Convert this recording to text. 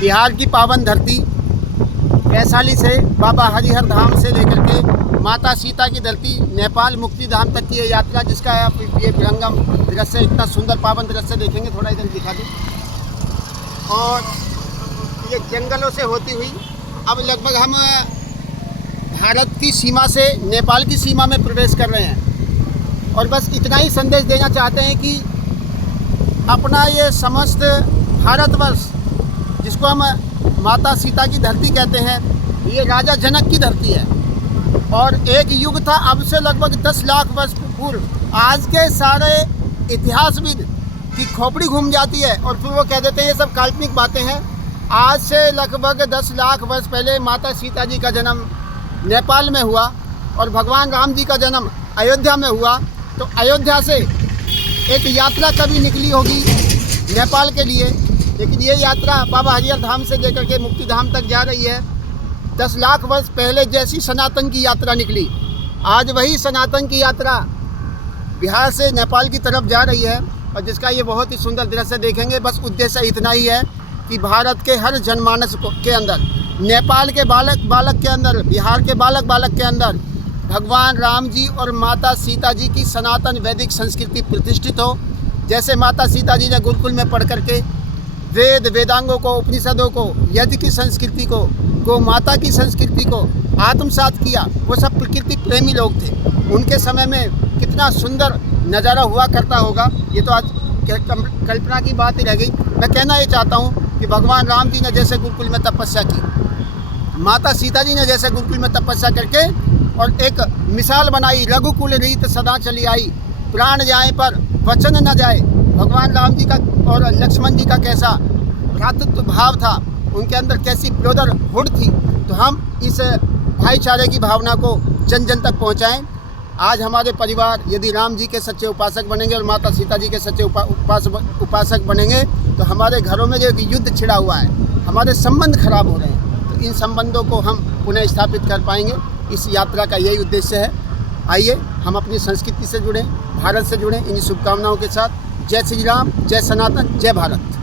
बिहार की पावन धरती वैशाली से बाबा हरिहर धाम से लेकर के माता सीता की धरती नेपाल मुक्ति धाम तक की ये यात्रा, जिसका आप ये विहंगम दृश्य, इतना सुंदर पावन दृश्य देखेंगे। थोड़ा इधर दिखा दूँ। और ये जंगलों से होती हुई अब लगभग हम भारत की सीमा से नेपाल की सीमा में प्रवेश कर रहे हैं। और बस इतना ही संदेश देना चाहते हैं कि अपना ये समस्त भारतवर्ष, जिसको हम माता सीता की धरती कहते हैं, ये राजा जनक की धरती है। और एक युग था, अब से लगभग 10 लाख वर्ष पूर्व आज के सारे इतिहासविद की खोपड़ी घूम जाती है और फिर वो कह देते हैं ये सब काल्पनिक बातें हैं। आज से लगभग 10 लाख वर्ष पहले माता सीता जी का जन्म नेपाल में हुआ और भगवान राम जी का जन्म अयोध्या में हुआ। तो अयोध्या से एक यात्रा कभी निकली होगी नेपाल के लिए, लेकिन ये यात्रा बाबा हरिहर धाम से लेकर के मुक्ति धाम तक जा रही है। 10 लाख वर्ष पहले जैसी सनातन की यात्रा निकली, आज वही सनातन की यात्रा बिहार से नेपाल की तरफ जा रही है। और जिसका ये बहुत ही सुंदर दृश्य देखेंगे। बस उद्देश्य इतना ही है कि भारत के हर जनमानस के अंदर, नेपाल के बालक बालक के अंदर, बिहार के बालक बालक के अंदर भगवान राम जी और माता सीता जी की सनातन वैदिक संस्कृति प्रतिष्ठित हो। जैसे माता सीता जी ने गुरुकुल में पढ़ करके वेद वेदांगों को, उपनिषदों को, यज्ञ की संस्कृति को, गौ माता की संस्कृति को आत्मसात किया। वो सब प्रकृति प्रेमी लोग थे। उनके समय में कितना सुंदर नज़ारा हुआ करता होगा, ये तो आज कल्पना की बात ही रह गई। मैं कहना ये चाहता हूँ कि भगवान राम जी ने जैसे गुरुकुल में तपस्या की, माता सीता जी ने जैसे गुरुकुल में तपस्या करके और एक मिसाल बनाई, रघुकुल रीत सदा चली आई, प्राण जाए पर वचन न जाए। भगवान राम जी का और लक्ष्मण जी का कैसा भ्रातृत्व भाव था, उनके अंदर कैसी ब्रदरहुड थी। तो हम इस भाईचारे की भावना को जन जन तक पहुँचाएँ। आज हमारे परिवार यदि राम जी के सच्चे उपासक बनेंगे और माता सीता जी के सच्चे उपासक बनेंगे तो हमारे घरों में जो युद्ध छिड़ा हुआ है, हमारे संबंध खराब हो रहे हैं, तो इन संबंधों को हम पुनः स्थापित कर पाएंगे। इस यात्रा का यही उद्देश्य है। आइए हम अपनी संस्कृति से जुड़ें, भारत से जुड़ें। इन शुभकामनाओं के साथ जय श्री राम, जय सनातन, जय भारत।